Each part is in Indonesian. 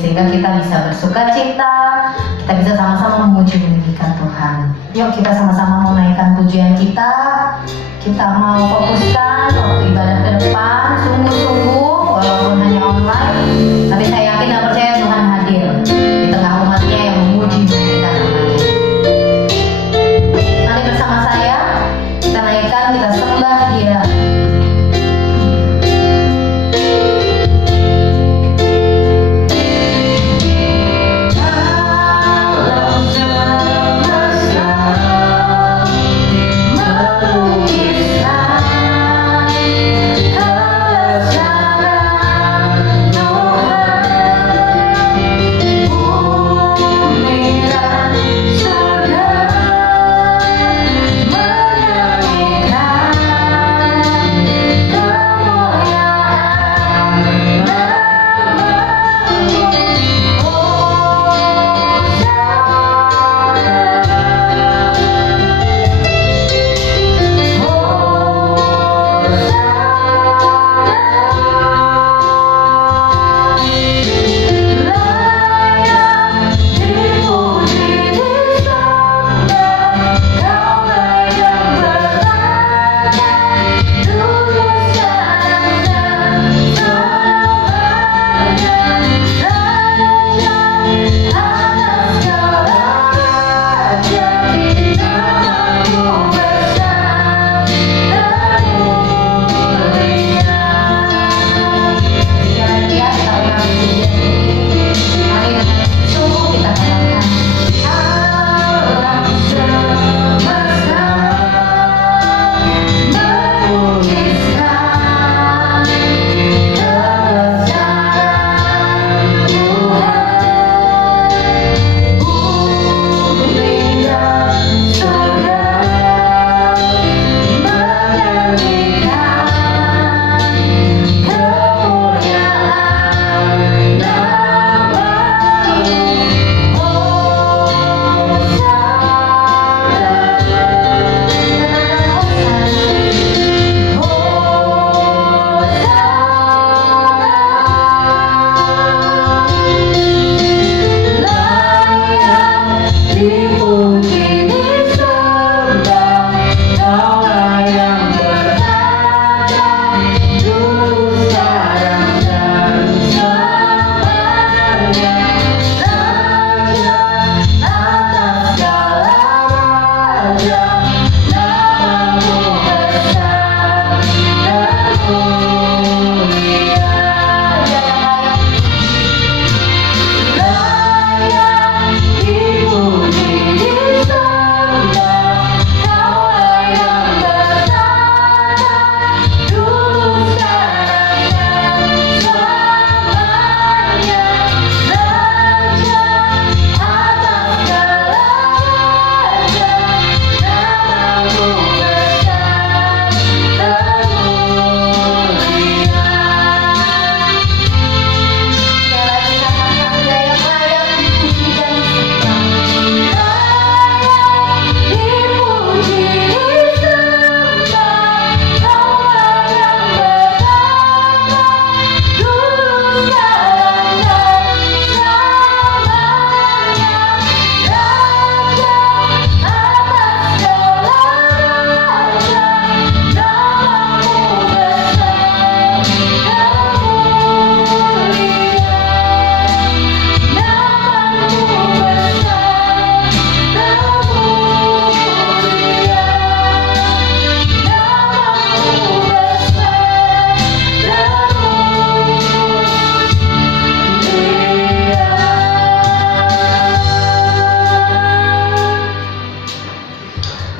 sehingga kita bisa bersuka cita, kita bisa sama-sama memuji meninggikan Tuhan. Yuk kita sama-sama mau naikkan pujian kita mau fokuskan waktu ibadah ke depan, sungguh-sungguh walaupun hanya online, tapi saya yakin dan percaya Tuhan hadir di tengah umatnya yang memuji meninggikan namanya. Mari bersama saya kita naikkan, kita sembah Dia.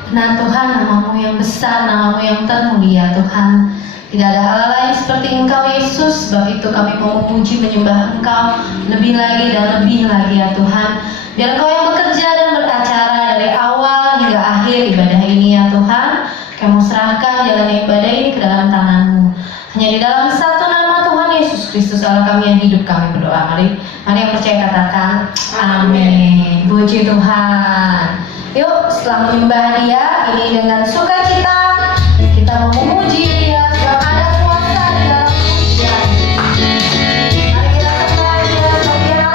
Nah Tuhan, nama-Mu yang besar, nama-Mu yang termulia Tuhan. Tidak ada hal lain seperti Engkau Yesus. Sebab itu kami mau memuji menyembah Engkau lebih lagi dan lebih lagi ya Tuhan. Biar Engkau yang bekerja dan beracara dari awal hingga akhir ibadah ini ya Tuhan. Kami mau serahkan jalannya ibadah ini ke dalam tangan-Mu. Hanya di dalam satu nama Tuhan Yesus Kristus Allah kami yang hidup kami berdoa. Mari yang percaya katakan amin. Puji Tuhan. Yuk setelah menyembah Dia ini dengan sukacita kita mau memuji Dia sebab ada kuasa di dalam pujian. Mari kita sembah Dia sebab Dia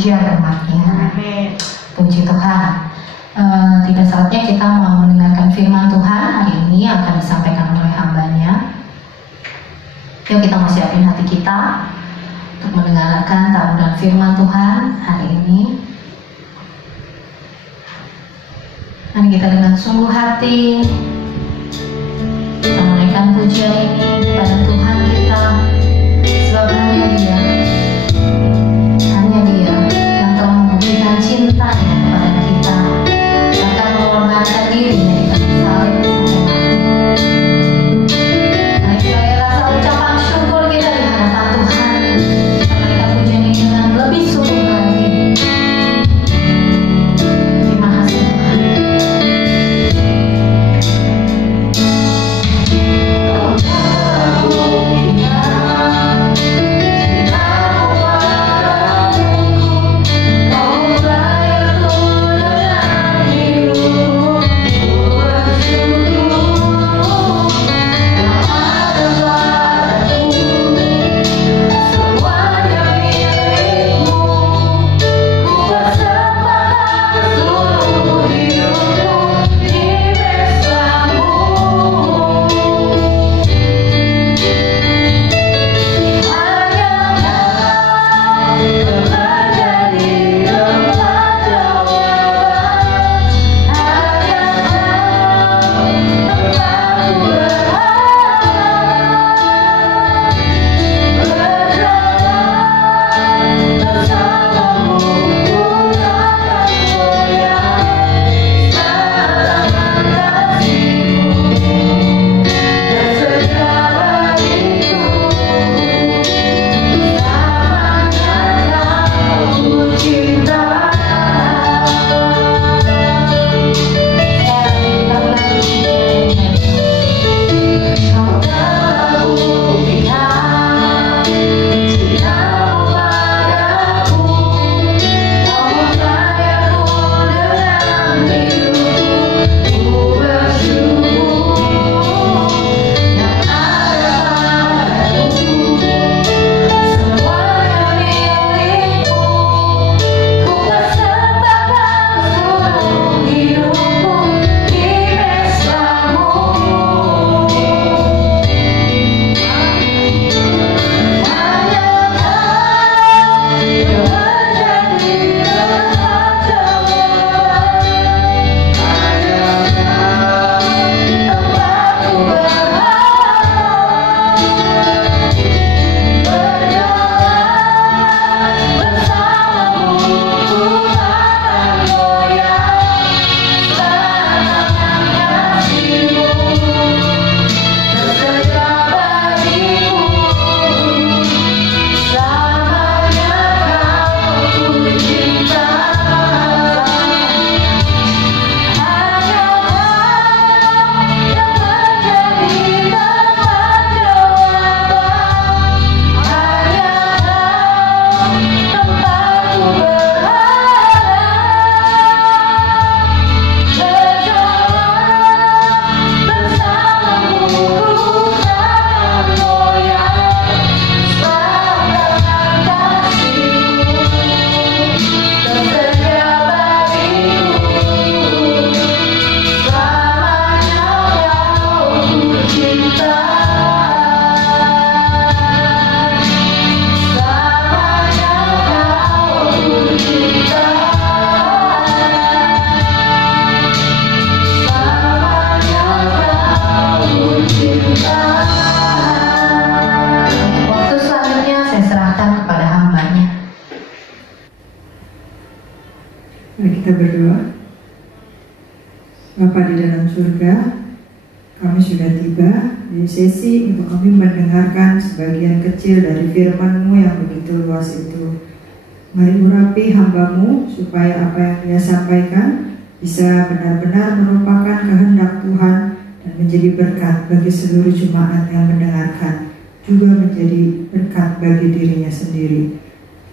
memuja umat-Nya. Puji Tuhan. Tidak saatnya kita mau mendengarkan firman Tuhan hari ini yang akan disampaikan oleh hamba-Nya. Yuk kita mau siapin hati kita untuk mendengarkan taburan firman Tuhan hari ini. Mari kita dengan sungguh hati kita menaikkan pujian ini kepada Tuhan kita, sebab hanya Dia yang telah memberikan cintanya kepada kita, bahkan mengorbankan dirinya di kayu salib sampai mati. Mari sebagai rasa ucapan syukur kita di hadapan Tuhan, kita menaikkan pujian ini dengan lebih sungguh lagi. Terima kasih Tuhan. Kita berdoa. Bapa di dalam surga, kami sudah tiba di sesi untuk kami mendengarkan sebagian kecil dari firman-Mu yang begitu luas itu. Mari urapi hamba-Mu supaya apa yang Dia sampaikan bisa benar-benar merupakan kehendak Tuhan dan menjadi berkat bagi seluruh jemaat yang mendengarkan, juga menjadi berkat bagi dirinya sendiri.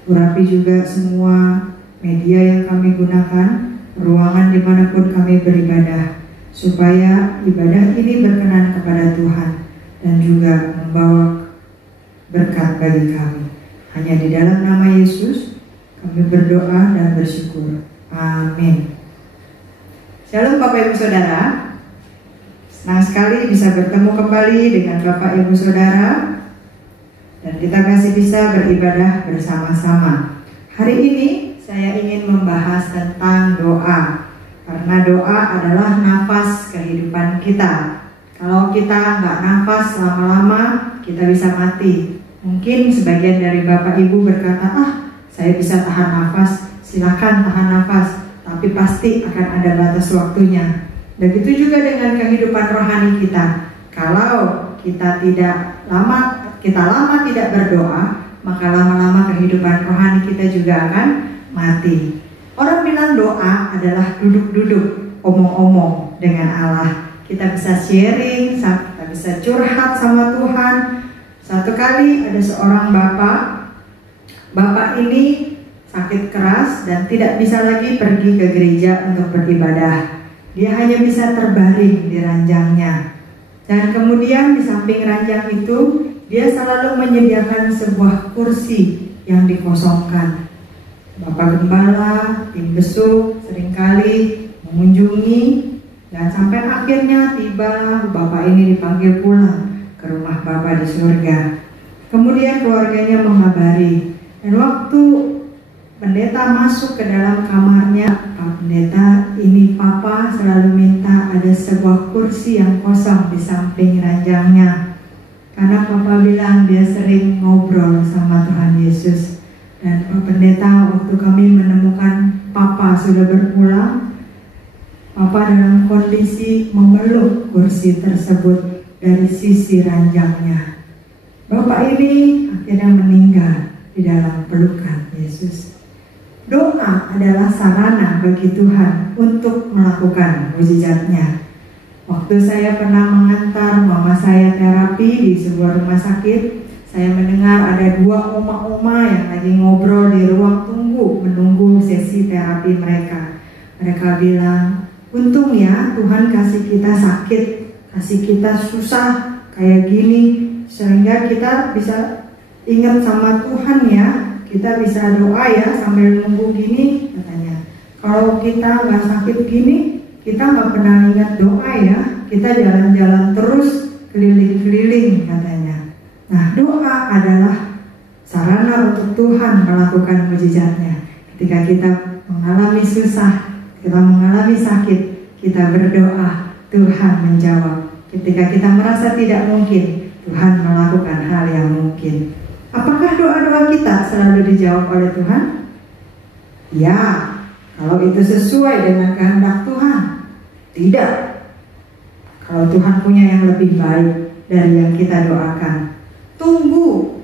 Urapi juga semua media yang kami gunakan, ruangan dimanapun kami beribadah, supaya ibadah ini berkenan kepada Tuhan dan juga membawa berkat bagi kami. Hanya di dalam nama Yesus Kami berdoa dan bersyukur. Amin. Shalom Bapak Ibu Saudara. Senang sekali bisa bertemu kembali dengan Bapak Ibu Saudara, dan kita masih bisa beribadah bersama-sama. Hari ini saya ingin membahas tentang doa, karena doa adalah nafas kehidupan kita. Kalau kita nggak nafas lama-lama, kita bisa mati. Mungkin sebagian dari Bapak Ibu berkata, saya bisa tahan nafas, silakan tahan nafas, tapi pasti akan ada batas waktunya. Begitu juga dengan kehidupan rohani kita. Kalau kita lama tidak berdoa, maka lama-lama kehidupan rohani kita juga akan mati. Orang bilang doa adalah duduk-duduk, omong-omong dengan Allah. Kita bisa sharing, kita bisa curhat sama Tuhan. Satu kali ada seorang bapak ini sakit keras dan tidak bisa lagi pergi ke gereja untuk beribadah. Dia hanya bisa terbaring di ranjangnya. Dan kemudian di samping ranjang itu, dia selalu menyediakan sebuah kursi yang dikosongkan. Bapak Gembala, tim besuk seringkali mengunjungi, dan sampai akhirnya tiba Bapak ini dipanggil pulang ke rumah Bapak di surga. Kemudian keluarganya mengabari, dan waktu pendeta masuk ke dalam kamarnya, Pak Pendeta, ini Papa selalu minta ada sebuah kursi yang kosong di samping ranjangnya, karena Papa bilang dia sering ngobrol sama Tuhan Yesus. Dan Pak Pendeta, waktu kami menemukan Papa sudah berpulang, Papa dalam kondisi memeluk kursi tersebut dari sisi ranjangnya. Bapak ini akhirnya meninggal di dalam pelukan Yesus. Doa adalah sarana bagi Tuhan untuk melakukan mujizatnya. Waktu saya pernah mengantar mama saya terapi di sebuah rumah sakit, saya mendengar ada dua oma-oma yang lagi ngobrol di ruang tunggu menunggu sesi terapi mereka. Mereka bilang, untung ya Tuhan kasih kita sakit, kasih kita susah kayak gini, sehingga kita bisa ingat sama Tuhan ya. Kita bisa doa ya sambil nunggu gini, katanya. Kalau kita nggak sakit gini, kita nggak pernah ingat doa ya. Kita jalan-jalan terus keliling-keliling, katanya. Nah, doa adalah sarana untuk Tuhan melakukan mujizatnya. Ketika kita mengalami susah, kita mengalami sakit, kita berdoa, Tuhan menjawab. Ketika kita merasa tidak mungkin, Tuhan melakukan hal yang mungkin. Apakah doa-doa kita selalu dijawab oleh Tuhan? Ya, kalau itu sesuai dengan kehendak Tuhan. Tidak. Kalau Tuhan punya yang lebih baik dari yang kita doakan, tunggu,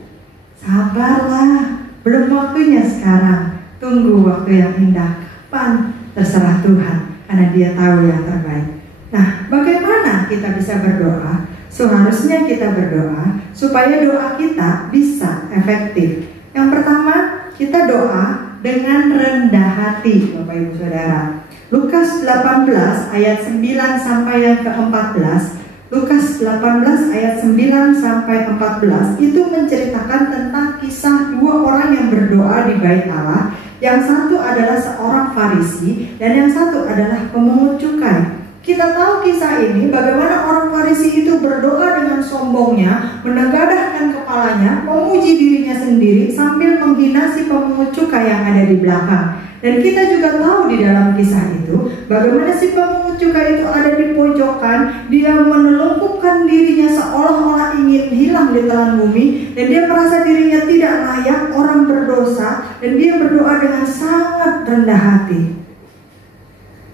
sabarlah. Belum waktunya sekarang. Tunggu waktu yang indah. Kapan? Terserah Tuhan, karena Dia tahu yang terbaik. Nah, bagaimana kita bisa berdoa? Seharusnya kita berdoa supaya doa kita bisa efektif. Yang pertama, kita doa dengan rendah hati, Bapak Ibu Saudara. Lukas 18 ayat 9 sampai yang ke-14. Lukas 18 ayat 9 sampai 14 itu menceritakan tentang kisah dua orang yang berdoa di bait Allah. Yang satu adalah seorang Farisi dan yang satu adalah pemungut cukai. Kita tahu kisah ini, bagaimana orang Farisi itu berdoa dengan sombongnya, menengadahkan kepalanya, memuji dirinya sendiri sambil menghina si pemungut cukai yang ada di belakang. Dan kita juga tahu di dalam kisah itu, bagaimana si pemungut cukai itu ada di pojokan, dia menelungkupkan dirinya seolah-olah ingin hilang di telan bumi, dan dia merasa dirinya tidak layak, orang berdosa, dan dia berdoa dengan sangat rendah hati.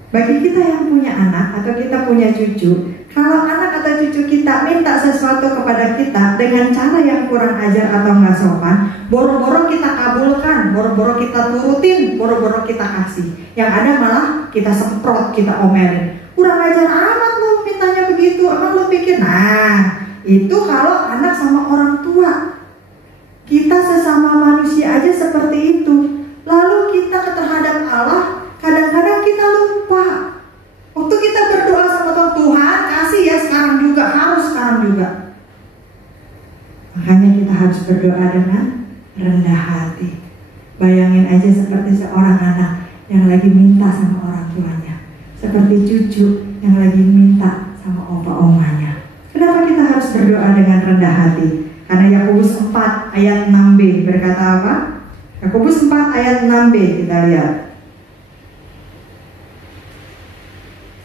Bagi kita yang punya anak atau kita punya cucu, kalau anak atau cucu kita minta sesuatu kepada kita dengan cara yang kurang ajar atau nggak sopan, boro-boro kita kabulkan, boro-boro kita turutin, boro-boro kita kasih. Yang ada malah kita semprot, kita omelin. Kurang ajar amat lo mintanya begitu, emang lo pikir, nah itu kalau anak sama orang tua. Kita sesama manusia aja seperti itu. Lalu kita terhadap Allah, kadang-kadang kita lupa. Waktu kita berdoa sama Tuhan, kasih ya sekarang juga, harus sekarang juga. Makanya kita harus berdoa dengan rendah hati. Bayangin aja seperti seorang anak yang lagi minta sama orang tuanya, seperti cucu yang lagi minta sama opa-omanya. Kenapa kita harus berdoa dengan rendah hati? Karena Yakobus 4 ayat 6b berkata apa? Yakobus 4 ayat 6b, kita lihat.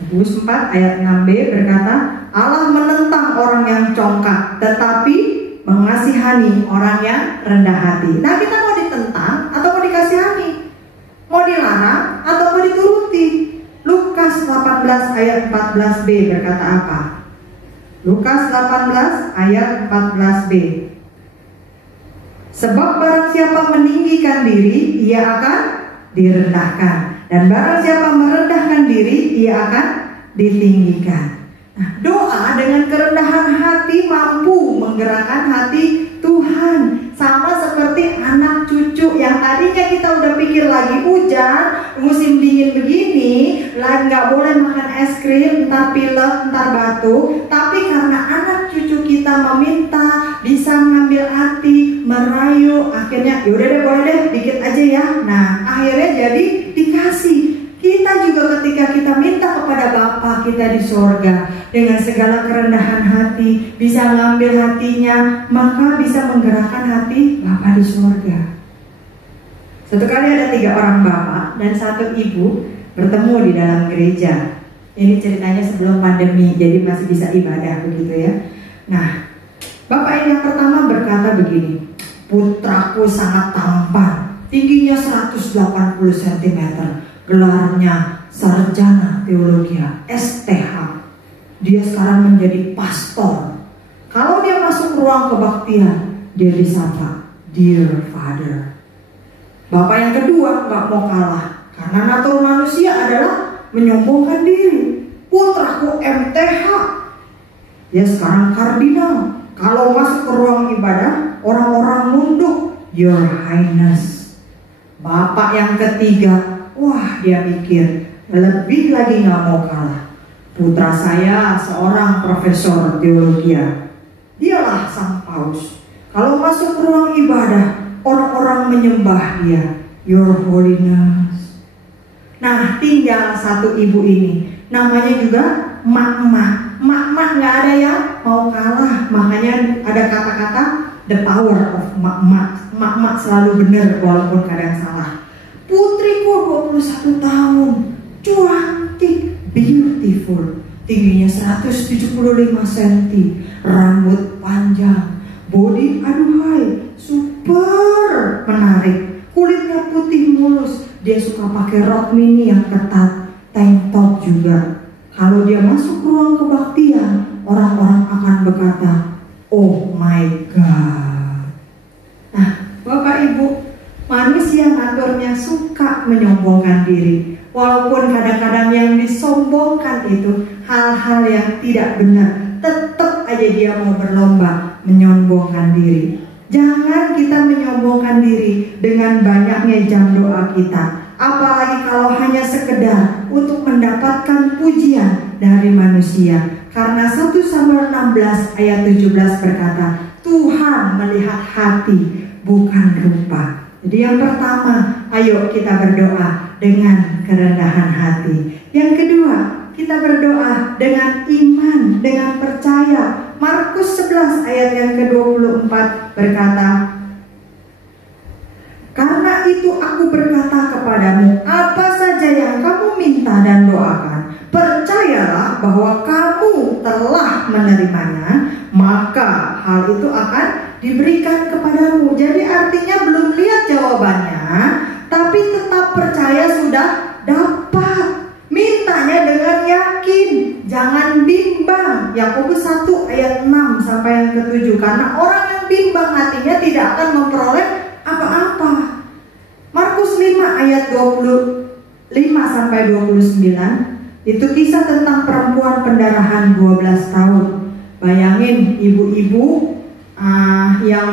Yakobus 4 ayat 6b berkata, Allah menentang orang yang congkak, tetapi mengasihani orang yang rendah hati. Nah, kita mau ditentang atau mau dikasihani? Mau dilarang atau mau dituruti? Lukas 18 ayat 14b berkata apa? Lukas 18 ayat 14b. Sebab barang siapa meninggikan diri, ia akan direndahkan, dan barang siapa merendahkan diri, ia akan ditinggikan. Nah, doa dengan kerendahan hati mampu menggerakkan hati Tuhan. Sama seperti anak cucu yang tadinya kita udah pikir lagi hujan, musim dingin begini, lagi nggak boleh makan es krim, ntar pilek, ntar batuk. Tapi karena anak cucu kita meminta, bisa ngambil hati, merayu, akhirnya yaudah deh, boleh deh, dikit aja ya. Nah, akhirnya jadi dikasih. Kita juga ketika kita minta kepada Bapa kita di sorga dengan segala kerendahan hati, bisa mengambil hatinya, maka bisa menggerakkan hati Bapa di sorga. Satu kali ada 3 orang bapak dan 1 ibu bertemu di dalam gereja. Ini ceritanya sebelum pandemi, jadi masih bisa ibadah begitu ya. Nah, bapak yang pertama berkata begini, putraku sangat tampan, tingginya 180 cm. Gelarnya sarjana teologi STH. Dia sekarang menjadi pastor. Kalau dia masuk ruang kebaktian, dia disapa Dear Father. Bapak yang kedua gak mau kalah, karena natur manusia adalah menyombongkan diri. Putraku MTH. Dia sekarang kardinal. Kalau masuk ke ruang ibadah, orang-orang nunduk Your Highness. Bapak yang ketiga, wah, dia mikir, lebih lagi gak mau kalah. Putra saya seorang profesor teologi. Dialah sang paus. Kalau masuk ruang ibadah, orang-orang menyembah dia, Your Holiness. Nah, tinggal 1 ibu ini, namanya juga Mak-mak. Mak-mak gak ada yang mau kalah. Makanya ada kata-kata the power of Mak-mak. Mak-mak selalu benar walaupun kadang salah. Putriku 21 tahun, cantik, beautiful, tingginya 175 cm, rambut panjang, body aduhai, super menarik, kulitnya putih mulus. Dia suka pakai rok mini yang ketat, tank top juga. Kalau dia masuk ruang kebaktian, orang-orang akan berkata, oh my God. Nah, Bapak Ibu, manusia naturnya suka menyombongkan diri. Walaupun kadang-kadang yang disombongkan itu hal-hal yang tidak benar, tetap aja dia mau berlomba menyombongkan diri. Jangan kita menyombongkan diri dengan banyaknya jam doa kita. Apalagi kalau hanya sekedar untuk mendapatkan pujian dari manusia. Karena 1 Samuel 16 ayat 17 berkata, Tuhan melihat hati, bukan rupa. Jadi yang pertama, ayo kita berdoa dengan kerendahan hati. Yang kedua, kita berdoa dengan iman, dengan percaya. Markus 11 ayat yang ke-24 berkata, karena itu aku berkata kepadamu, apa saja yang kamu minta dan doakan, percayalah bahwa kamu telah menerimanya, maka hal itu akan diberikan kepadamu. Jadi artinya belum lihat jawabannya, tapi tetap percaya sudah dapat. Mintanya dengan yakin, jangan bimbang. Yakobus 1 ayat 6 sampai yang ke-7. Karena orang yang bimbang hatinya tidak akan memperoleh apa-apa. Markus 5 ayat 25 sampai 29 itu kisah tentang perempuan pendarahan 12 tahun. Bayangin ibu-ibu yang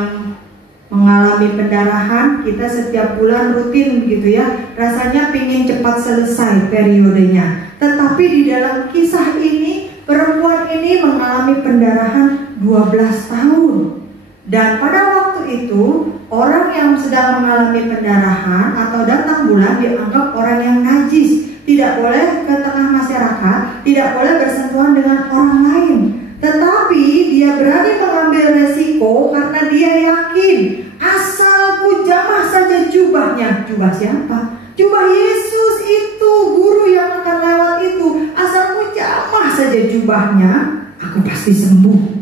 mengalami pendarahan, kita setiap bulan rutin begitu ya, rasanya pingin cepat selesai periodenya. Tetapi di dalam kisah ini, perempuan ini mengalami pendarahan 12 tahun. Dan pada waktu itu, orang yang sedang mengalami pendarahan atau datang bulan dianggap orang yang najis, tidak boleh ke tengah masyarakat, tidak boleh bersentuhan dengan orang lain. Tetapi dia berani mengambil resiko karena dia yakin, asalku jamah saja jubahnya. Jubah siapa? Jubah Yesus itu, guru yang akan lewat itu. Asalku jamah saja jubahnya, aku pasti sembuh.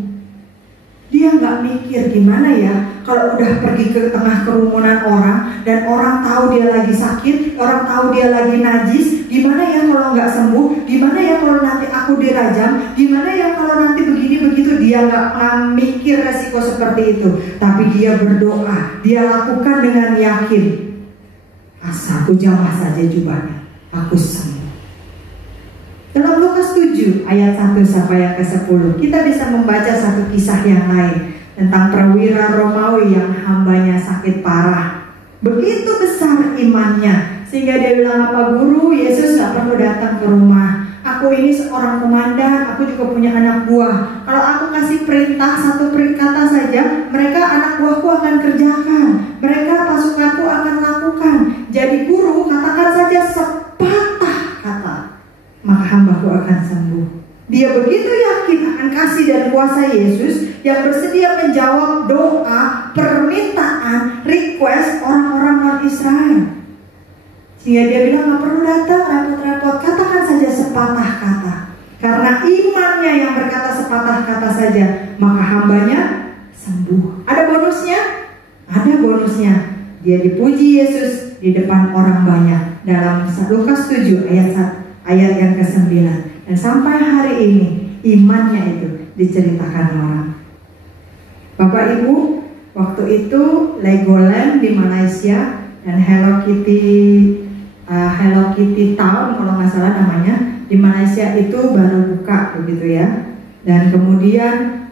Dia nggak mikir gimana ya kalau udah pergi ke tengah kerumunan orang dan orang tahu dia lagi sakit, orang tahu dia lagi najis. Gimana ya kalau nggak sembuh? Gimana ya kalau nanti aku dirajam? Gimana ya kalau nanti begini begitu? Dia nggak mikir resiko seperti itu, tapi dia berdoa, dia lakukan dengan yakin. Asalku jamah saja jubahnya, aku sembuh. Dalam Lukas 7 ayat 1 sampai yang ke-10 kita bisa membaca satu kisah yang lain tentang perwira Romawi yang hambanya sakit parah. Begitu besar imannya sehingga dia bilang, apa guru, Yesus gak perlu datang ke rumah. Aku ini seorang komandan, aku juga punya anak buah. Kalau aku kasih perintah satu kata saja, mereka anak buahku akan kerjakan, mereka pasukanku akan lakukan. Jadi guru, katakan saja sepatah kata, maka hambaku akan sembuh. Dia begitu yakin akan kasih dan kuasa Yesus yang bersedia menjawab doa, permintaan, request orang-orang non-Israel. Sehingga dia bilang, gak perlu datang repot-repot, katakan saja sepatah kata. Karena imannya yang berkata sepatah kata saja, maka hambanya sembuh. Ada bonusnya? Ada bonusnya. Dia dipuji Yesus di depan orang banyak. Dalam Lukas 7 ayat yang ke-9. Dan sampai hari ini imannya itu diceritakan orang. Bapak Ibu, waktu itu Legoland di Malaysia dan Hello Kitty Town kalau nggak salah namanya di Malaysia itu baru buka begitu ya. Dan kemudian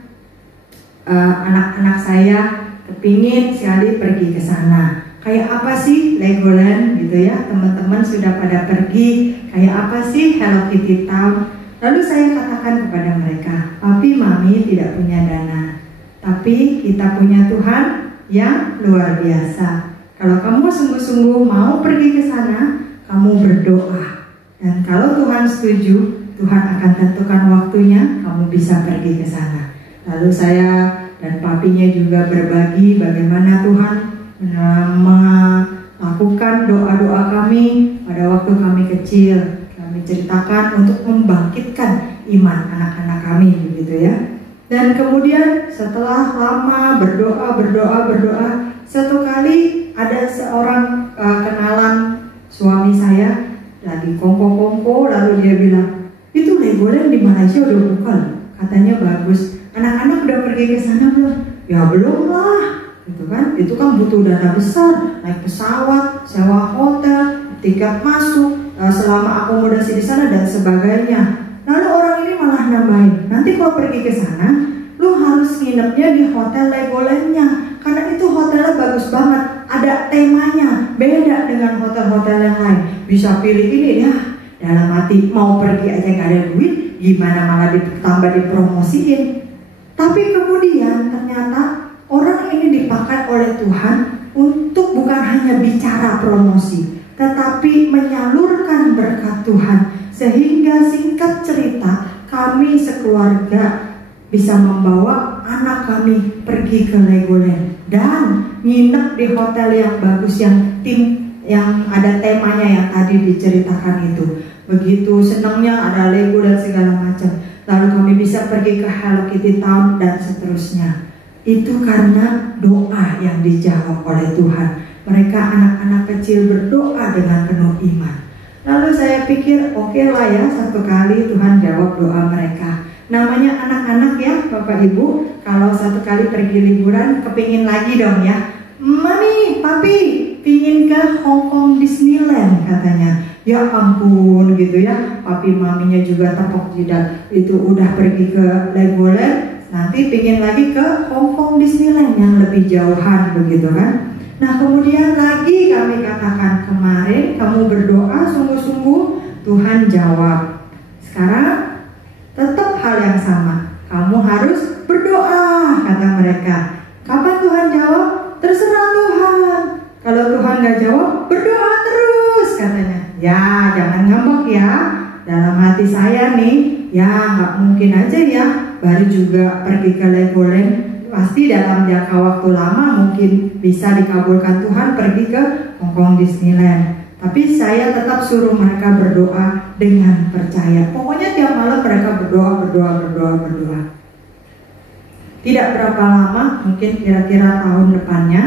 anak-anak saya kepingin sekali pergi ke sana. Kayak apa sih Legoland gitu ya, teman-teman sudah pada pergi. Kayak apa sih Hello Kitty Town? Lalu saya katakan kepada mereka, papi mami tidak punya dana, tapi kita punya Tuhan yang luar biasa. Kalau kamu sungguh-sungguh mau pergi ke sana, kamu berdoa. Dan kalau Tuhan setuju, Tuhan akan tentukan waktunya, kamu bisa pergi ke sana. Lalu saya dan papinya juga berbagi bagaimana Tuhan melakukan doa-doa kami pada waktu kami kecil. Kami ceritakan untuk membangkitkan iman anak-anak kami begitu ya. Dan kemudian setelah lama berdoa, satu kali ada seorang kenalan suami saya lagi kongko-kongko, lalu dia bilang, itu Legoland di Malaysia udah buka, katanya bagus. Anak-anak udah pergi ke sana belum? Ya belum lah, gitu kan? Itu kan butuh dana besar, naik pesawat, sewa hotel, tiket masuk, selama akomodasi di sana dan sebagainya. Lalu orang ini malah nambahin, nanti kalau pergi ke sana, lu harus nginepnya di hotel Legolandnya, karena itu hotelnya bagus banget, ada temanya, beda dengan hotel-hotel yang lain. Bisa pilih ini ya. Dalam hati mau pergi aja nggak ada duit, gimana malah ditambah dipromosiin. Tapi kemudian ternyata orang ini dipakai oleh Tuhan untuk bukan hanya bicara promosi, tetapi menyalurkan berkat Tuhan. Sehingga singkat cerita, kami sekeluarga bisa membawa anak kami pergi ke Legoland dan nginep di hotel yang bagus, yang ada temanya yang tadi diceritakan itu. Begitu senangnya ada Lego dan segala macam. Lalu kami bisa pergi ke Hello Kitty Town dan seterusnya. Itu karena doa yang dijawab oleh Tuhan. Mereka anak-anak kecil berdoa dengan penuh iman. Lalu saya pikir oke lah ya, satu kali Tuhan jawab doa mereka. Namanya anak-anak ya Bapak Ibu, kalau satu kali pergi liburan kepingin lagi dong ya. Mami, papi, pingin ke Hong Kong Disneyland katanya. Ya ampun gitu ya, papi maminya juga tepuk jidat. Itu udah pergi ke Legoland, nanti pingin lagi ke Hong Kong Disneyland yang lebih jauhan begitu kan. Nah kemudian lagi kami katakan, kemarin kamu berdoa sungguh-sungguh, Tuhan jawab. Sekarang tetap hal yang sama, kamu harus berdoa kata mereka. Kapan dalam hati saya nih, ya nggak mungkin aja ya baru juga pergi ke Legoland. Pasti dalam jangka waktu lama mungkin bisa dikabulkan Tuhan pergi ke Hong Kong Disneyland. Tapi saya tetap suruh mereka berdoa dengan percaya. Pokoknya tiap malam mereka berdoa. Tidak berapa lama, mungkin kira-kira tahun depannya,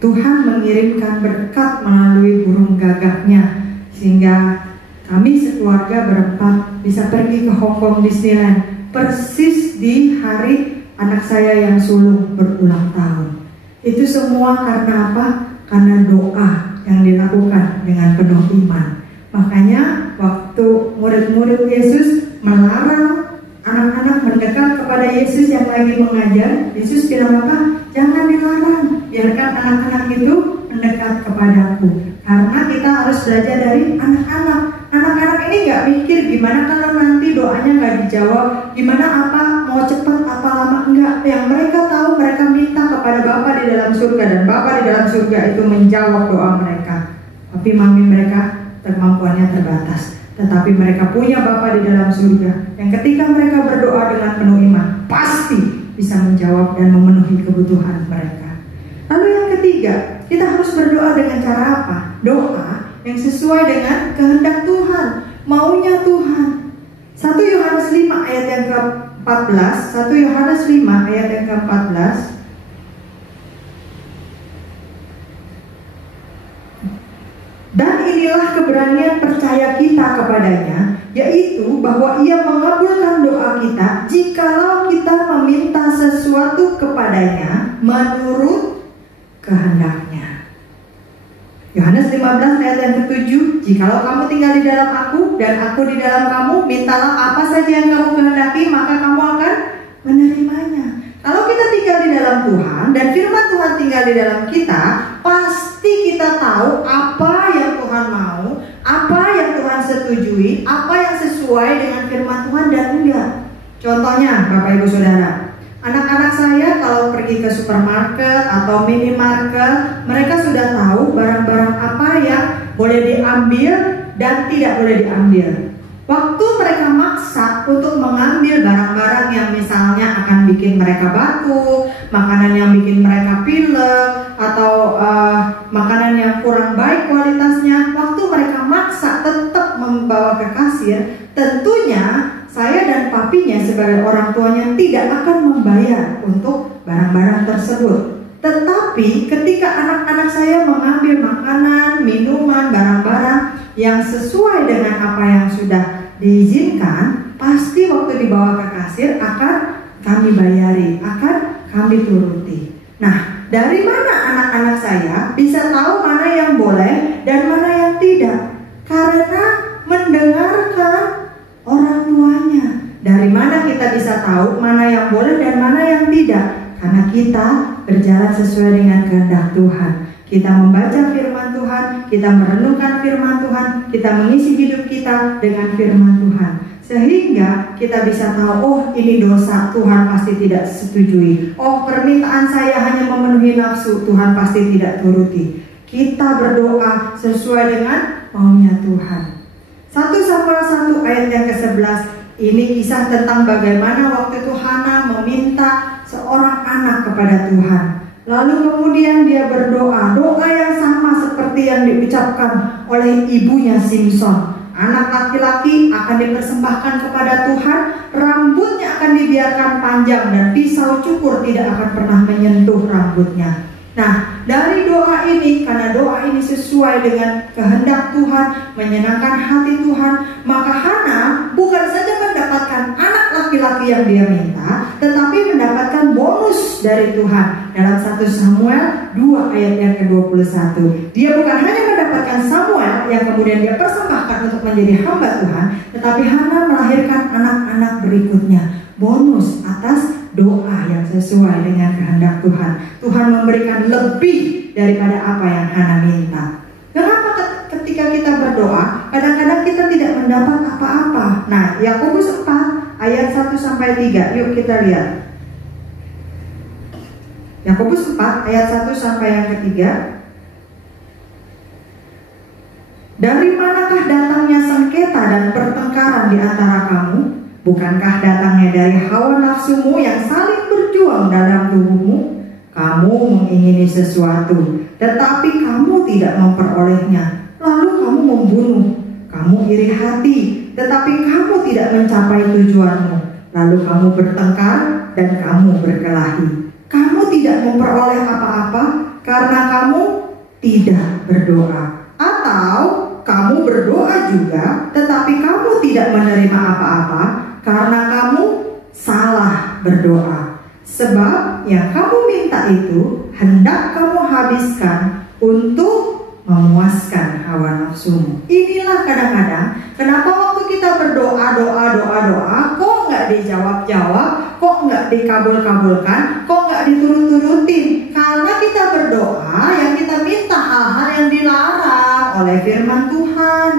Tuhan mengirimkan berkat melalui burung gagaknya, sehingga kami sekeluarga berempat bisa pergi ke Hong Kong Disneyland persis di hari anak saya yang sulung berulang tahun. Itu semua karena apa? Karena doa yang dilakukan dengan penuh iman. Makanya waktu murid-murid Yesus melarang anak-anak mendekat kepada Yesus yang lagi mengajar, Yesus bilang apa? Jangan dilarang, biarkan anak-anak itu mendekat kepadaku. Karena kita harus belajar dari anak-anak. Anak-anak ini gak mikir gimana kalau nanti doanya gak dijawab, gimana apa, mau cepat apa lama, enggak. Yang mereka tahu, mereka minta kepada Bapa di dalam surga, dan Bapa di dalam surga itu menjawab doa mereka. Tapi mami mereka kemampuannya terbatas, tetapi mereka punya Bapa di dalam surga yang ketika mereka berdoa dengan penuh iman pasti bisa menjawab dan memenuhi kebutuhan mereka. Lalu yang ketiga, kita harus berdoa dengan cara apa? Doa yang sesuai dengan kehendak Tuhan, maunya Tuhan. 1 Yohanes 5 ayat yang ke-14, 1 Yohanes 5 ayat yang ke-14. Dan inilah keberanian percaya kita kepadanya, yaitu bahwa Ia mengabulkan doa kita jikalau kita meminta sesuatu kepadanya menurut kehendaknya. Yohanes 15 ayat yang ke-7, jikalau kamu tinggal di dalam aku dan aku di dalam kamu, mintalah apa saja yang kamu kehendaki, maka kamu akan menerimanya. Kalau kita tinggal di dalam Tuhan dan firman Tuhan tinggal di dalam kita, pasti kita tahu apa yang Tuhan mau, apa yang Tuhan setujui, apa yang sesuai dengan firman Tuhan dan enggak. Contohnya, Bapak Ibu Saudara, anak-anak saya kalau pergi ke supermarket atau minimarket, mereka sudah tahu barang-barang apa yang boleh diambil dan tidak boleh diambil. Waktu mereka maksa untuk mengambil barang-barang yang misalnya akan bikin mereka batuk, makanan yang bikin mereka pilek, atau makanan yang kurang baik kualitasnya, waktu mereka maksa tetap membawa ke kasir, tentunya saya dan papinya sebagai orang tuanya tidak akan membayar untuk barang-barang tersebut. Tetapi ketika anak-anak saya mengambil makanan, minuman, barang-barang yang sesuai dengan apa yang sudah diizinkan, pasti waktu dibawa ke kasir akan kami bayari, akan kami turuti. Nah, dari mana anak-anak saya bisa tahu mana yang boleh dan mana yang tidak? Karena mendengarkan orang tuanya. Dari mana kita bisa tahu mana yang boleh dan mana yang tidak? Karena kita berjalan sesuai dengan kehendak Tuhan. Kita membaca firman Tuhan, kita merenungkan firman Tuhan, kita mengisi hidup kita dengan firman Tuhan. Sehingga kita bisa tahu, oh ini dosa, Tuhan pasti tidak setujui. Oh permintaan saya hanya memenuhi nafsu, Tuhan pasti tidak turuti. Kita berdoa sesuai dengan maunya Tuhan. 1 Samuel 1 ayat yang ke-11, ini kisah tentang bagaimana waktu itu Hana meminta seorang anak kepada Tuhan. Lalu kemudian dia berdoa, doa yang sama seperti yang diucapkan oleh ibunya Simson. Anak laki-laki akan dipersembahkan kepada Tuhan, rambutnya akan dibiarkan panjang dan pisau cukur tidak akan pernah menyentuh rambutnya. Nah, dari doa ini, karena doa ini sesuai dengan kehendak Tuhan, menyenangkan hati Tuhan, maka Hana bukan saja mendapatkan anak laki-laki yang dia minta, tetapi mendapatkan bonus dari Tuhan. Dalam 1 Samuel 2 ayat yang ke-21, dia bukan hanya mendapatkan Samuel yang kemudian dia persembahkan untuk menjadi hamba Tuhan, tetapi Hana melahirkan anak-anak berikutnya, bonus atas doa yang sesuai dengan kehendak Tuhan. Tuhan memberikan lebih daripada apa yang Hana minta. Kenapa ketika kita berdoa kadang-kadang kita tidak mendapat apa-apa? Nah, Yakobus 4 ayat 1-3, yuk kita lihat. Yakobus 4 ayat 1 sampai yang ketiga. Dari manakah datangnya sengketa dan pertengkaran di antara kamu? Bukankah datangnya dari hawa nafsumu yang saling berjuang dalam tubuhmu? Kamu mengingini sesuatu, tetapi kamu tidak memperolehnya, lalu kamu membunuh. Kamu iri hati, tetapi kamu tidak mencapai tujuanmu, lalu kamu bertengkar dan kamu berkelahi. Kamu tidak memperoleh apa-apa karena kamu tidak berdoa. Atau kamu berdoa juga, tetapi kamu tidak menerima apa-apa karena kamu salah berdoa. Sebab yang kamu minta itu hendak kamu habiskan untuk memuaskan hawa nafsumu. Inilah kadang-kadang kenapa waktu kita berdoa, kok nggak dijawab-jawab, kok nggak dikabul-kabulkan, kok nggak diturut-turutin. Karena kita berdoa yang kita minta hal-hal yang dilarang oleh firman Tuhan.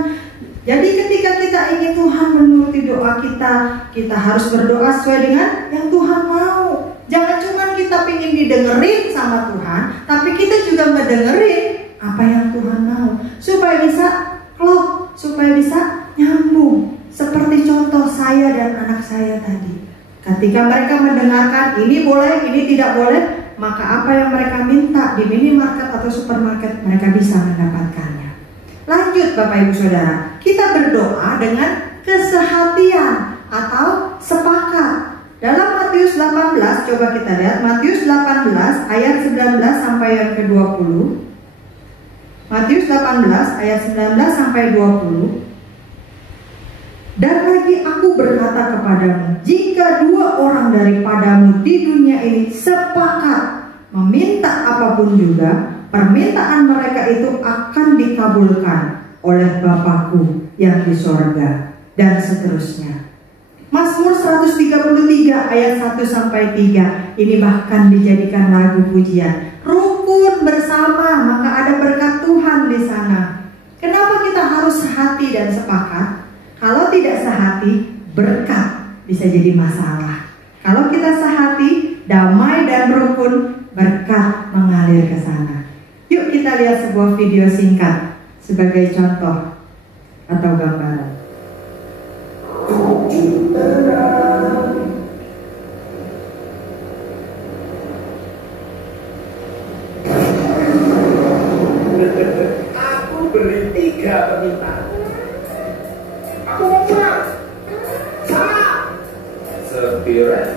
Jadi ketika kita ingin Tuhan menuruti doa kita harus berdoa sesuai dengan yang Tuhan mau. Jangan cuma kita ingin didengerin sama Tuhan, tapi kita juga ngedengerin apa yang Tuhan mau, supaya bisa klop, supaya bisa nyambung. Seperti contoh saya dan anak saya tadi. Ketika mereka mendengarkan ini boleh, ini tidak boleh, maka apa yang mereka minta di minimarket atau supermarket mereka bisa mendapatkannya. Lanjut Bapak Ibu Saudara, kita berdoa dengan kesehatian atau sepakat. Dalam Matius 18, coba kita lihat Matius 18 ayat 19 sampai yang ke-20. Matius 18 ayat 19 sampai 20. Dan lagi aku berkata kepadamu, jika dua orang daripadamu di dunia ini sepakat meminta apapun juga, permintaan mereka itu akan dikabulkan oleh Bapakku yang di sorga. Dan seterusnya. Mazmur 133 ayat 1 sampai 3. Ini bahkan dijadikan lagu pujian. Rukun bersama, maka ada berkat Tuhan di sana. Kenapa kita harus sehati dan sepakat? Kalau tidak sehati, berkat bisa jadi masalah. Kalau kita sehati, damai dan rukun, berkat mengalir ke sana. Yuk kita lihat sebuah video singkat sebagai contoh atau gambaran. Aku beri 3 permintaan. Aku mau pulang. Salah. Spirit.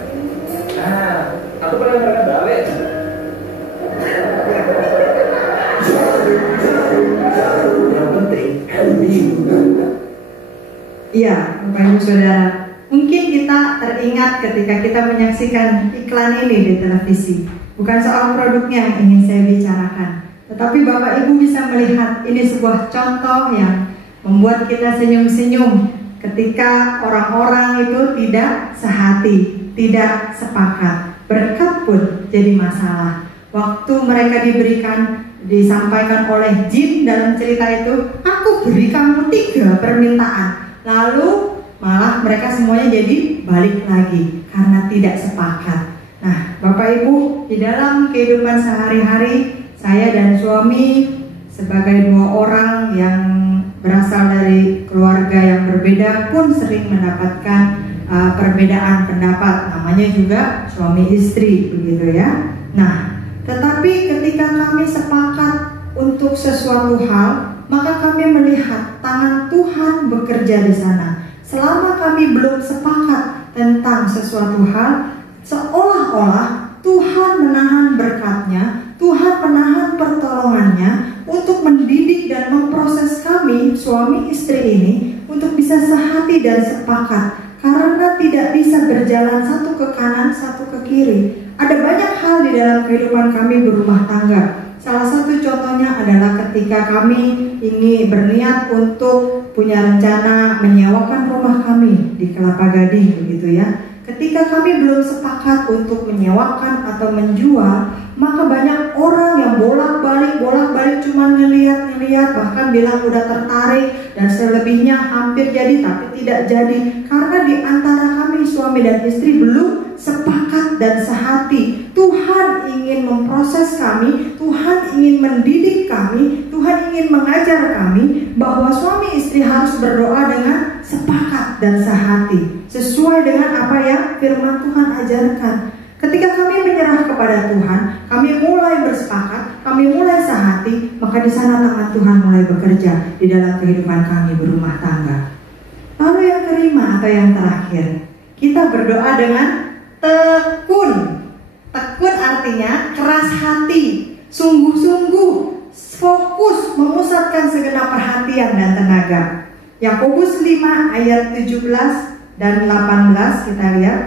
Aku pernah berangkat balik. Yang penting healthy. Iya, Bapak Ibu Saudara, mungkin kita teringat ketika kita menyaksikan iklan ini di televisi. Bukan soal produknya yang ingin saya bicarakan, tetapi Bapak Ibu bisa melihat ini sebuah contoh yang membuat kita senyum-senyum ketika orang-orang itu tidak sehati, tidak sepakat. Berkat pun jadi masalah. Waktu mereka disampaikan oleh jin dalam cerita itu, aku beri kamu 3 permintaan. Lalu malah mereka semuanya jadi balik lagi karena tidak sepakat. Nah, Bapak Ibu, di dalam kehidupan sehari-hari, saya dan suami sebagai 2 orang yang berasal dari keluarga yang berbeda pun sering mendapatkan perbedaan pendapat. Namanya juga suami istri, begitu ya. Nah, tetapi ketika kami sepakat untuk sesuatu hal, maka kami melihat tangan Tuhan bekerja di sana. Selama kami belum sepakat tentang sesuatu hal, seolah-olah Tuhan menahan berkatnya, Tuhan menahan pertolongannya untuk mendidik dan memproses kami, suami istri ini, untuk bisa sehati dan sepakat. Karena tidak bisa berjalan satu ke kanan, satu ke kiri. Ada banyak hal di dalam kehidupan kami berumah tangga. Salah satu contohnya adalah ketika kami ingin berniat untuk punya rencana menyewakan rumah kami di Kelapa Gading, begitu ya. ketika kami belum sepakat untuk menyewakan atau menjual, maka banyak orang yang bolak-balik cuma ngeliat, bahkan bilang udah tertarik, dan selebihnya hampir jadi tapi tidak jadi, karena di antara kami suami dan istri belum sepakat dan sehati. Tuhan ingin memproses kami, Tuhan ingin mendidik kami, Tuhan ingin mengajar kami bahwa suami istri harus berdoa dengan sepakat dan sehati, sesuai dengan apa yang firman Tuhan ajarkan. Ketika kami menyerah kepada Tuhan, kami mulai bersepakat, kami mulai sehati, maka di sana tangan Tuhan mulai bekerja di dalam kehidupan kami berumah tangga. Lalu yang kelima atau yang terakhir, kita berdoa dengan tekun. Tekun artinya keras hati, sungguh-sungguh, fokus, memusatkan segenap perhatian dan tenaga. Yakobus 5 ayat 17 dan 18 kita lihat.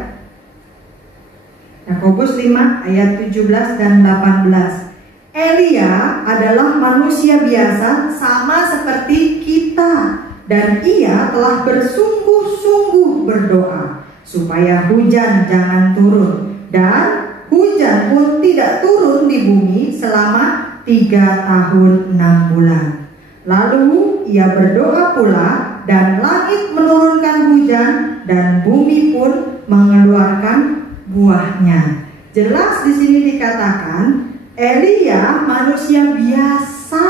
Yakobus 5 ayat 17 dan 18. Elia adalah manusia biasa sama seperti kita, dan ia telah bersungguh-sungguh berdoa supaya hujan jangan turun, dan hujan pun tidak turun di bumi selama 3 tahun 6 bulan. Lalu ia berdoa pula, dan langit menurunkan hujan, dan bumi pun mengeluarkan buahnya. Jelas di sini dikatakan Elia manusia biasa,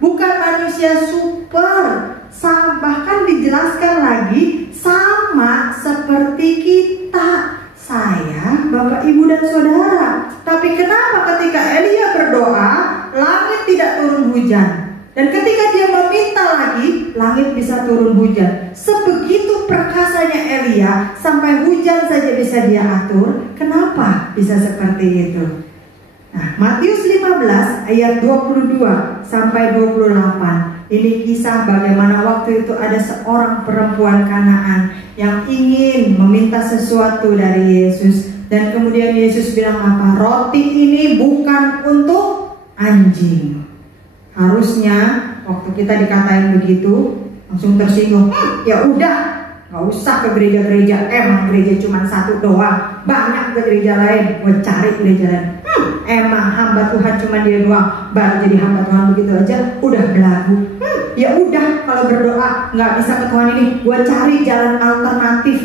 bukan manusia super. Bahkan dijelaskan lagi sama seperti kita, saya, Bapak, Ibu, dan Saudara. Tapi kenapa ketika Elia berdoa, langit tidak turun hujan? Dan ketika dia meminta lagi, langit bisa turun hujan. Sebegitu perkasanya Elia, sampai hujan saja bisa dia atur. Kenapa bisa seperti itu? Nah, Matius 15 ayat 22 sampai 28. Ini kisah bagaimana waktu itu ada seorang perempuan Kanaan yang ingin meminta sesuatu dari Yesus. Dan kemudian Yesus bilang apa? Roti ini bukan untuk anjing. Harusnya waktu kita dikatain begitu langsung tersinggung. Ya udah, nggak usah ke gereja-gereja. Emang gereja cuma satu doang, banyak ke gereja lain. Gue cari gereja lain. Emang hamba Tuhan cuma dia doang, baru jadi hamba Tuhan begitu aja udah belagu. Ya udah, kalau berdoa nggak bisa ke Tuhan ini, gue cari jalan alternatif.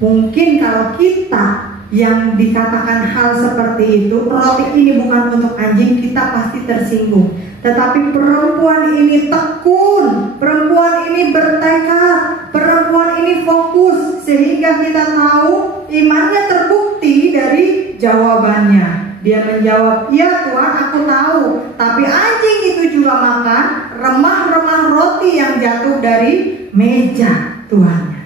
Mungkin kalau kita yang dikatakan hal seperti itu, roti ini bukan untuk anjing, kita pasti tersinggung. Tetapi perempuan ini tekun, perempuan ini bertekad, perempuan ini fokus, sehingga kita tahu imannya terbukti dari jawabannya. Dia menjawab, ya Tuhan, aku tahu, tapi anjing itu juga makan remah-remah roti yang jatuh dari meja tuannya.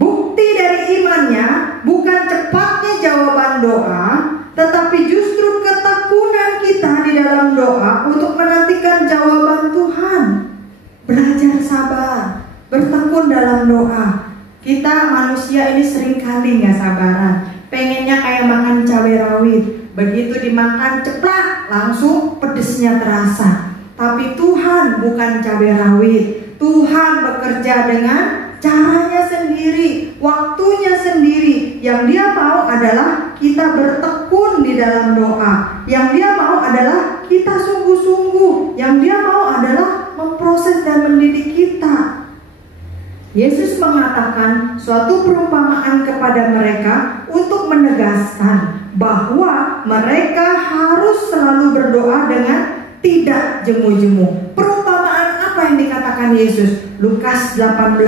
Bukti dari imannya bukan cepatnya jawaban doa, tetapi justru ketekunan kita di dalam doa untuk menantikan jawaban Tuhan. Belajar sabar, bertekun dalam doa. Kita manusia ini seringkali gak sabaran, pengennya kayak makan cabai rawit. Begitu dimakan ceplak, langsung pedesnya terasa. Tapi Tuhan bukan cabai rawit. Tuhan bekerja dengan caranya sendiri, waktunya sendiri. Yang Dia mau adalah kita bertekun di dalam doa. Yang Dia mau adalah kita sungguh-sungguh. Yang Dia mau adalah memproses dan mendidik kita. Yesus mengatakan suatu perumpamaan kepada mereka untuk menegaskan bahwa mereka harus selalu berdoa dengan tidak jemu-jemu. Perumpamaan apa yang dikatakan Yesus? Lukas 18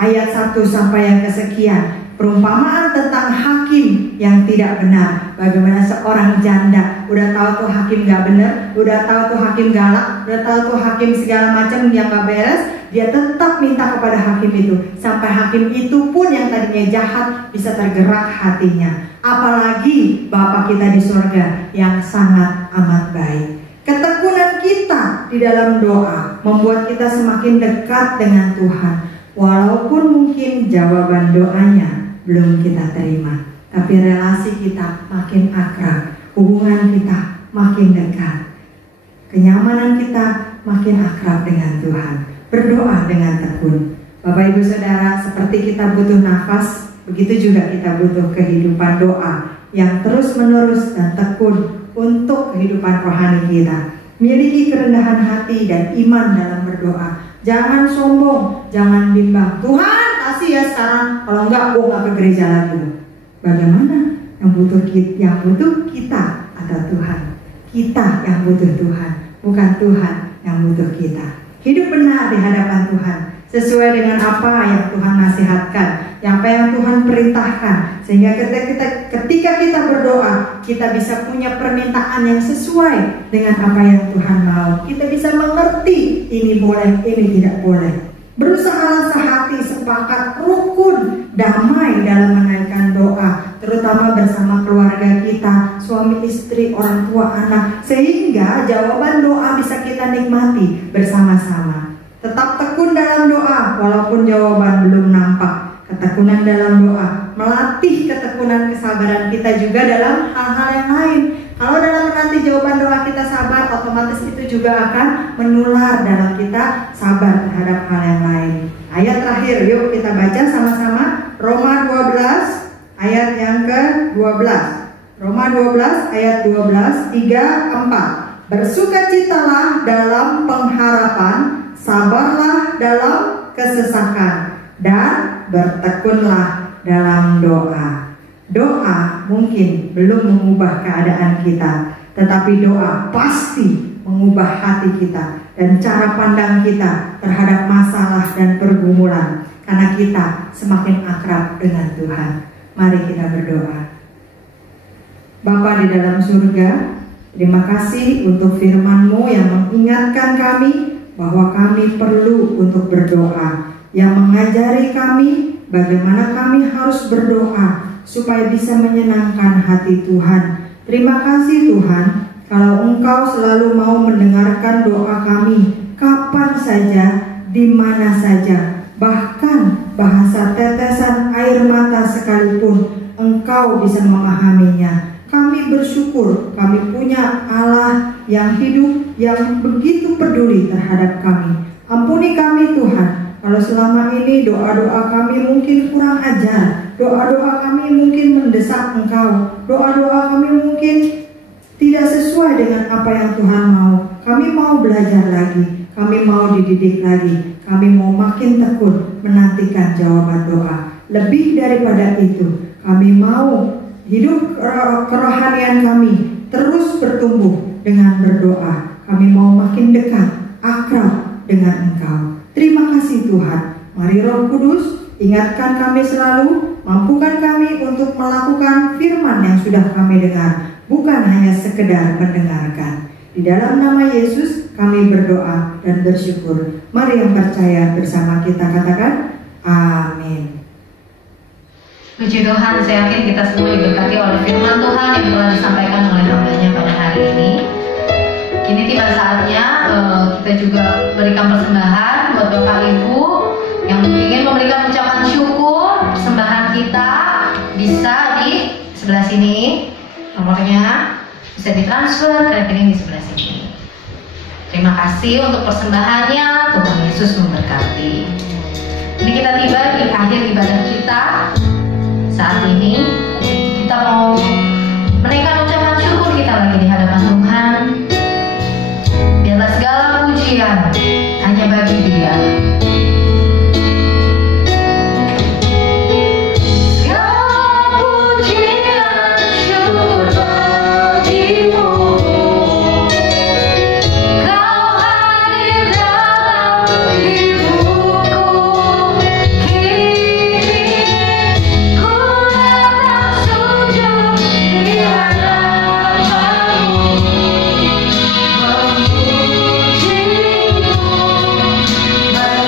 ayat 1 sampai yang kesekian. Perumpamaan tentang hakim yang tidak benar. Bagaimana seorang janda, udah tahu tuh hakim gak benar, udah tahu tuh hakim galak, udah tahu tuh hakim segala macam yang gak beres, dia tetap minta kepada hakim itu. Sampai hakim itu pun yang tadinya jahat bisa tergerak hatinya. Apalagi Bapa kita di surga yang sangat amat baik. Ketekunan kita di dalam doa membuat kita semakin dekat dengan Tuhan. Walaupun mungkin jawaban doanya belum kita terima, tapi relasi kita makin akrab, hubungan kita makin dekat, kenyamanan kita makin akrab dengan Tuhan. Berdoa dengan tekun. Bapak Ibu Saudara, seperti kita butuh nafas, begitu juga kita butuh kehidupan doa yang terus-menerus dan tekun untuk kehidupan rohani kita. Miliki kerendahan hati dan iman dalam berdoa. Jangan sombong, jangan bimbang. Tuhan kasih ya sekarang, kalau enggak gue gak ke gereja lagi. Bagaimana? Yang butuh kita atau Tuhan? Kita yang butuh Tuhan, bukan Tuhan yang butuh kita. Hidup benar di hadapan Tuhan, sesuai dengan apa yang Tuhan nasihatkan, apa yang Tuhan perintahkan, sehingga ketika kita berdoa, kita bisa punya permintaan yang sesuai dengan apa yang Tuhan mau. Kita bisa mengerti ini boleh, ini tidak boleh. Berusahalah sehati, sepakat, rukun, damai dalam menaikkan doa, terutama bersama keluarga kita, suami istri, orang tua, anak, sehingga jawaban doa bisa kita nikmati bersama-sama. Tetap tekun dalam doa walaupun jawaban belum nampak. Ketekunan dalam doa melatih ketekunan kesabaran kita juga dalam hal-hal yang lain. Kalau dalam menanti jawaban doa kita sabar, otomatis itu juga akan menular dalam kita sabar terhadap hal yang lain. Ayat terakhir, yuk kita baca sama-sama. Roma 12 ayat yang ke-12. Roma 12 ayat 12, 3, 4. Bersukacitalah dalam pengharapan, sabarlah dalam kesesakan, dan bertekunlah dalam doa. Doa mungkin belum mengubah keadaan kita, tetapi doa pasti mengubah hati kita dan cara pandang kita terhadap masalah dan pergumulan, karena kita semakin akrab dengan Tuhan. Mari kita berdoa. Bapa di dalam surga, terima kasih untuk firman-Mu yang mengingatkan kami bahwa kami perlu untuk berdoa, yang mengajari kami bagaimana kami harus berdoa supaya bisa menyenangkan hati Tuhan. Terima kasih Tuhan, kalau Engkau selalu mau mendengarkan doa kami, kapan saja, di mana saja, bahkan bahasa tetesan air mata sekalipun, Engkau bisa memahaminya. Kami bersyukur kami punya Allah yang hidup, yang begitu peduli terhadap kami. Ampuni kami Tuhan, kalau selama ini doa-doa kami mungkin kurang ajar, doa-doa kami mungkin mendesak Engkau, doa-doa kami mungkin tidak sesuai dengan apa yang Tuhan mau. Kami mau belajar lagi, kami mau dididik lagi, kami mau makin tekun menantikan jawaban doa. Lebih daripada itu, kami mau hidup kerohanian kami terus bertumbuh dengan berdoa. Kami mau makin dekat, akrab dengan Engkau. Terima kasih Tuhan. Mari Roh Kudus, ingatkan kami selalu, mampukan kami untuk melakukan firman yang sudah kami dengar, bukan hanya sekedar mendengarkan. Di dalam nama Yesus kami berdoa dan bersyukur. Mari yang percaya bersama kita katakan amin. Puji Tuhan, saya yakin kita semua diberkati oleh firman Tuhan yang telah disampaikan oleh hamba-Nya pada hari ini. Kini tiba saatnya kita juga berikan persembahan buat Bapak Ibu yang ingin memberikan ucapan syukur. Persembahan kita bisa di sebelah sini, nomornya bisa ditransfer ke rekening di sebelah sini. Terima kasih untuk persembahannya. Tuhan Yesus memberkati. Ini kita tiba di akhir ibadah kita. Saat ini kita mau menaikkan ucapan syukur kita lagi di hadapan Tuhan. Biarlah segala pujian hanya bagi Dia. Bye.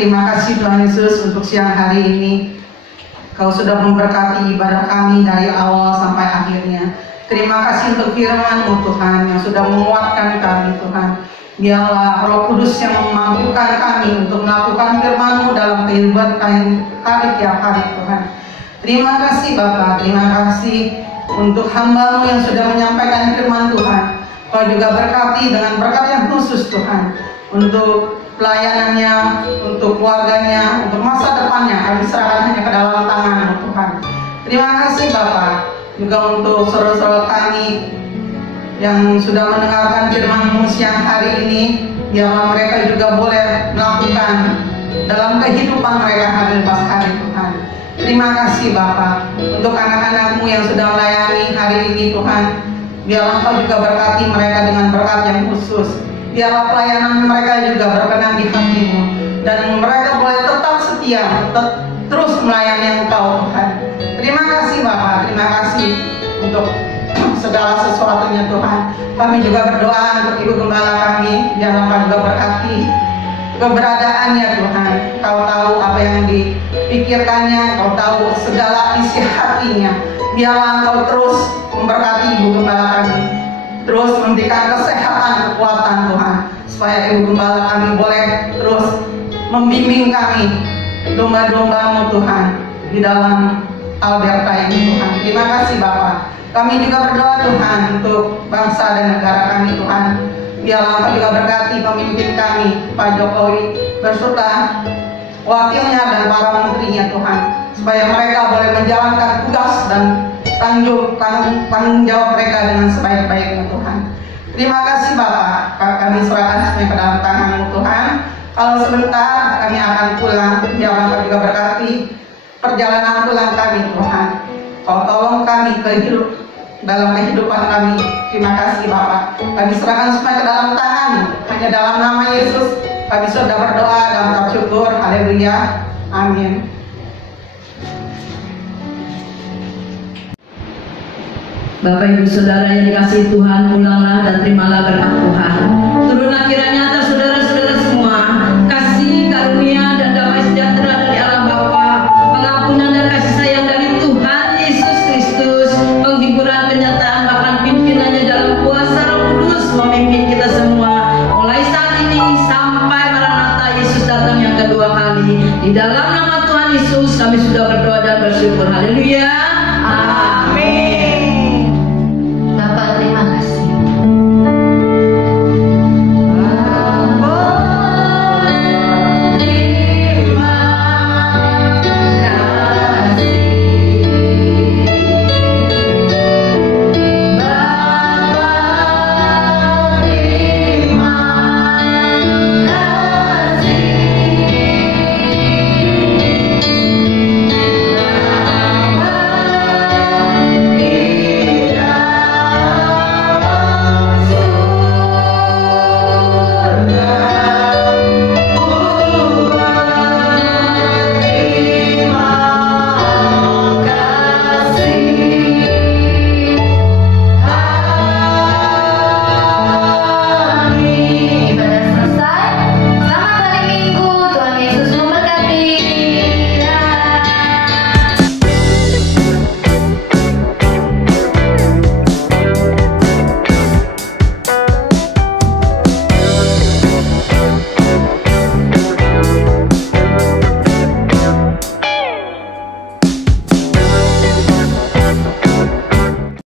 terima kasih Tuhan Yesus untuk siang hari ini. Kau sudah memberkati ibadah kami dari awal sampai akhirnya. Terima kasih untuk firman-Mu Tuhan yang sudah menguatkan kami Tuhan. Biarlah Roh Kudus yang memampukan kami untuk melakukan firman-Mu dalam kehidupan kami tiap hari Tuhan. Terima kasih Bapa, terima kasih untuk hamba-Mu yang sudah menyampaikan firman Tuhan. Kau juga berkati dengan berkat yang khusus Tuhan untuk pelayanannya, untuk keluarganya, untuk masa depannya. Kami serahkan hanya ke dalam tangan-Mu Tuhan. Terima kasih Bapa, juga untuk saudara-saudara kami yang sudah mendengarkan firman-Mu siang hari ini. Biarlah mereka juga boleh melakukan dalam kehidupan mereka hari lepas hari Tuhan. Terima kasih Bapa untuk anak-anak-Mu yang sudah melayani hari ini Tuhan. Biarlah Kau juga berkati mereka dengan berkat yang khusus. Biarlah pelayanan mereka juga berkenan di hati-Mu, dan mereka boleh tetap setia, terus melayani Engkau Tuhan. Terima kasih Bapa, terima kasih untuk segala sesuatunya Tuhan. Kami juga berdoa untuk Ibu Gembala kami. Biarlah Kau juga berkati keberadaannya Tuhan. Kau tahu apa yang dipikirkannya, Kau tahu segala isi hatinya. Biarlah Kau terus memberkati Ibu Gembala kami, terus memberikan kesehatan, kekuatan Tuhan, supaya Ibu Gembala kami boleh terus membimbing kami, domba-domba-Mu Tuhan, di dalam Alberta ini Tuhan. Terima kasih Bapa. Kami juga berdoa Tuhan untuk bangsa dan negara kami Tuhan. Biarlah Engkau juga berkati pemimpin kami, Pak Jokowi, beserta wakilnya dan para menterinya Tuhan, supaya mereka boleh menjalankan tugas dan tanggung jawab mereka dengan sebaik-baiknya Tuhan. Terima kasih Bapak, kami serahkan semuanya ke dalam tangan-Mu Tuhan. Kalau sebentar kami akan pulang, biarlah Engkau juga berkati perjalanan pulang kami Tuhan. Kau tolong kami dalam kehidupan kami. Terima kasih Bapak. Kami serahkan semua ke dalam tangan-Mu. Hanya dalam nama Yesus kami sudah berdoa dan mengucap syukur. Haleluya. Amin. Bapak Ibu Saudara yang dikasihi Tuhan, ulanglah dan terimalah berkat Tuhan. Turunlah kiranya atas saudara-saudara semua kasih karunia dan damai sejahtera dari Allah Bapa, pengampunan dan kasih sayang dari Tuhan Yesus Kristus, penghiburan kenyataan bahkan pimpinannya dalam kuasa Roh Kudus memimpin kita semua mulai saat ini sampai Maranatha Yesus datang yang kedua kali. Di dalam nama Tuhan Yesus kami sudah berdoa dan bersyukur. Haleluya.